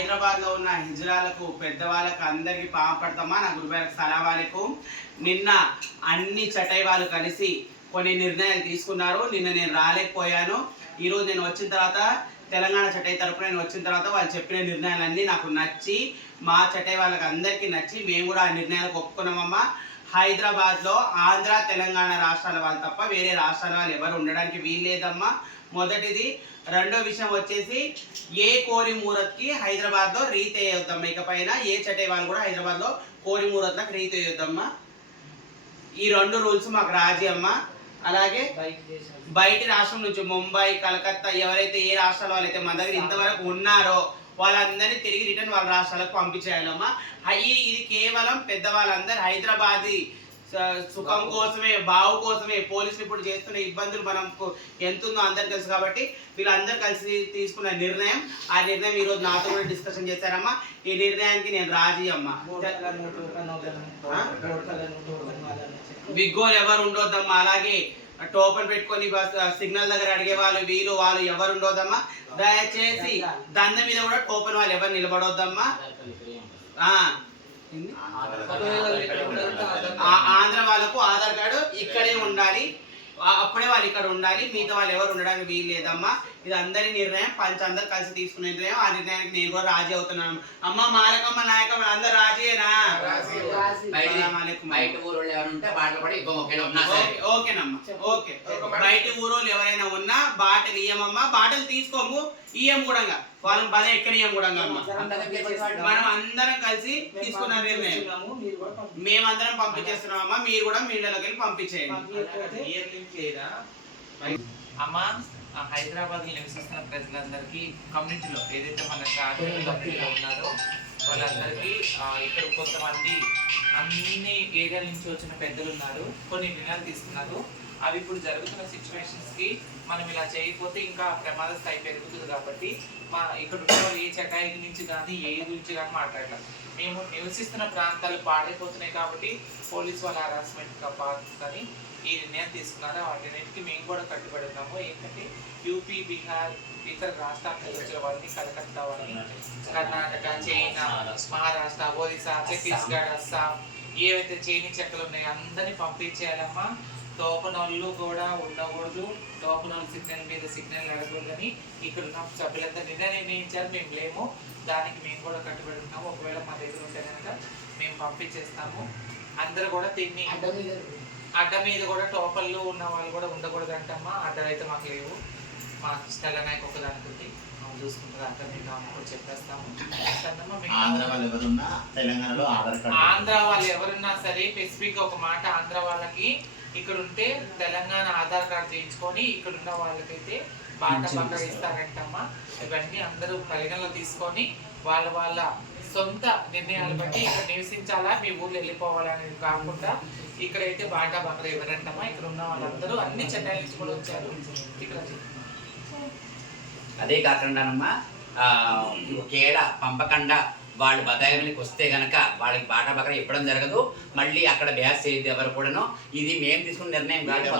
హైదరాబాద్లో ఉన్న హిజ్రాలకు పెద్దవాళ్ళకు అందరికి పాపడతామా నా గురుగారికి సలాం నిన్న అన్ని చటై వాళ్ళు కలిసి కొన్ని నిర్ణయాలు తీసుకున్నారు. నిన్న నేను రాలేకపోయాను. ఈరోజు నేను వచ్చిన తర్వాత తెలంగాణ చటై తరపున నేను వచ్చిన తర్వాత వాళ్ళు చెప్పిన నిర్ణయాలన్నీ నాకు నచ్చి మా చటై వాళ్ళకి అందరికీ నచ్చి మేము కూడా ఆ నిర్ణయాలకు ఒప్పుకున్నామమ్మా. హైదరాబాద్లో ఆంధ్ర తెలంగాణ రాష్ట్రాల వాళ్ళు తప్ప వేరే రాష్ట్రాల వాళ్ళు ఎవరు ఉండడానికి వీల్లేదమ్మా. మొదటిది. రెండో విషయం వచ్చేసి ఏ కోరి మూరత్కి హైదరాబాద్లో రీత్ వేయొద్దమ్మా. ఇకపైన ఏ చటే వాళ్ళు కూడా హైదరాబాద్లో కోరి మూరత్లకు రీత్ వేయొద్దమ్మా. ఈ రెండు రూల్స్ మాకు రాజీ అమ్మా. అలాగే బయటి రాష్ట్రం నుంచి ముంబై కలకత్తా ఎవరైతే ఏ రాష్ట్రాల వాళ్ళైతే మన దగ్గర ఇంతవరకు ఉన్నారో వాళ్ళందరినీ తిరిగి రిటర్న్ వాళ్ళ రాష్ట్రాలకు పంపించేయాలమ్మా. అయ్యి ఇది కేవలం పెద్దవాళ్ళందరూ హైదరాబాదీ సుఖం కోసమే బావు కోసమే పోలీసులు ఇప్పుడు చేస్తున్న ఇబ్బందులు మనకు ఎంత ఉందో అందరు తెలుసు కాబట్టి వీళ్ళందరూ కలిసి తీసుకున్న నిర్ణయం. ఆ నిర్ణయం ఈ రోజు నాతో కూడా డిస్కషన్ చేశారమ్మా. ఈ నిర్ణయానికి నేను రాజీ అమ్మా. బిగ్గోలు ఎవరు ఉండొద్దమ్మా? అలాగే టోపన్ పెట్టుకొని బస్ సిగ్నల్ దగ్గర అడిగే వాళ్ళు వీళ్ళు వాళ్ళు ఎవరు ఉండొద్దమ్మా దయచేసి దండ మీద కూడా టోపన్ వాళ్ళు ఎవరు నిలబడొద్దమ్మా? ఆ, ఏంది? ఆ- ఆంధ్ర వాళ్ళకు ఆధార్ కార్డు ఇక్కడే ఉండాలి. అప్పుడే వాళ్ళు ఇక్కడ ఉండాలి మిగతా వాళ్ళు ఎవరు ఉండడానికి వీలు లేదమ్మా. ఇది అందరి నిర్ణయం పంచ అందరు కలిసి తీసుకునే నిర్ణయం. ఆ నిర్ణయానికి నేను కూడా రాజీ అవుతున్నాను. అమ్మ మాలకమ్మ నాయకమ్మ అందరు రాజీయేనా? బయట ఊరోళ్ళు ఎవరు ఉంటే బాటలు పడి ఓకేనమ్మా ఓకే. బయట ఊరోళ్ళు ఎవరైనా ఉన్నా బాటలు ఇయ్యమమ్మా. బాటలు తీసుకోము ఇయ్యం కూడా వాళ్ళని బల ఎక్కడియం కూడా మనం అందరం కలిసి తీసుకున్న నిర్ణయం. మేమందరం పంపించేస్తున్నామమ్మా మీరు కూడా మీ ఇళ్ళకి వెళ్ళి పంపించేయండి. అమ్మా హైదరాబాద్ నివసిస్తున్న ప్రజలందరికీ కమ్యూనిటీలో ఏదైతే మన కమ్యూనిటీలో ఉన్నారో వాళ్ళందరికీ ఇక్కడ కొంతమంది అన్ని ఏరియాల నుంచి వచ్చిన పెద్దలు ఉన్నారు కొన్ని నిర్ణయాలు తీసుకున్నారు. అవి ఇప్పుడు జరుగుతున్న సిచ్యువేషన్స్కి మనం ఇలా చేయకపోతే ఇంకా ప్రమాద స్థాయి పెరుగుతుంది కాబట్టి మా ఇక్కడ ఏ చకాయి నుంచి కానీ ఏ గురించి కానీ మాట్లాడలేదు మేము నివసిస్తున్న ప్రాంతాలు పాడైపోతున్నాయి కాబట్టి పోలీస్ వాళ్ళ హరాస్మెంట్ కానీ ఈ నిర్ణయం తీసుకున్నారో. వాటిన్నిటికీ మేము కూడా కట్టుబడి ఉన్నాము ఏంటంటే యూపీ బీహార్ ఇతర రాష్ట్రాల వచ్చిన వాళ్ళని కలకత్తా వాళ్ళని కర్ణాటక చైనా మహారాష్ట్ర ఒరిస్సా ఛత్తీస్గఢ్ అస్సాం ఏవైతే చైనీ చెక్కలు ఉన్నాయో అందరినీ పంపించేయాలమ్మా. టోపనోళ్ళు కూడా ఉండకూడదు. టోపనోళ్ళు సిగ్నల్ మీద సిగ్నల్ అడగకూడదని ఇక్కడ ఉన్న సభ్యులంతా నిర్ణయం నిర్ణయించారు మేము లేము. దానికి మేము కూడా కట్టుబడి ఉన్నాము. ఒకవేళ మా దగ్గర ఉంటే కనుక మేము పంపించేస్తాము. అందరూ కూడా దీన్ని అడ్డ మీద కూడా. టోపల్లో ఉన్న వాళ్ళు కూడా ఉండకూడదు అంటమ్మా అడ్డలు అయితే మాకు లేవు. మా తెలంగాణకి ఒకదానికి ఉంది. మనం చూసుకుంటారు అడ్డ మీద కూడా చెప్పేస్తాము. చేస్తానమ్మా మీకు- ఆంధ్ర వాళ్ళు ఎవరున్నా తెలంగాణలో ఆధార్ కార్డు ఆంధ్ర వాళ్ళు ఎవరున్నా సరే స్పెసిఫిక్ ఒక మాట ఆంధ్ర వాళ్ళకి ఇక్కడ ఉంటే తెలంగాణ ఆధార్ కార్డు చేయించుకొని ఇక్కడ ఉన్న వాళ్ళకైతే బాట పక్క ఇస్తారంటమ్మా. ఇవన్నీ అందరూ పరిగణలో తీసుకొని వాళ్ళ వాళ్ళ సొంత నిర్ణయాలు బట్టి ఇక్కడ నివసించాలా మీ ఊర్లో వెళ్ళిపోవాలా అనేది కాకుండా ఇక్కడైతే బాటా బకర ఎవరంటమ్మా ఇక్కడ ఉన్న వాళ్ళందరూ అన్ని చట్టాల నుంచి కూడా వచ్చారు. ఇక్కడ అదే కాకుండానమ్మా ఆ, ఒకేళ పంపకుండా వాళ్ళు బదాయిలకి వస్తే గనక వాళ్ళకి బాట బకర ఇవ్వడం జరగదు. మళ్ళీ అక్కడ బ్యాస్ చేయదు ఎవరు కూడాను. ఇది మేము తీసుకున్న నిర్ణయం కాదు.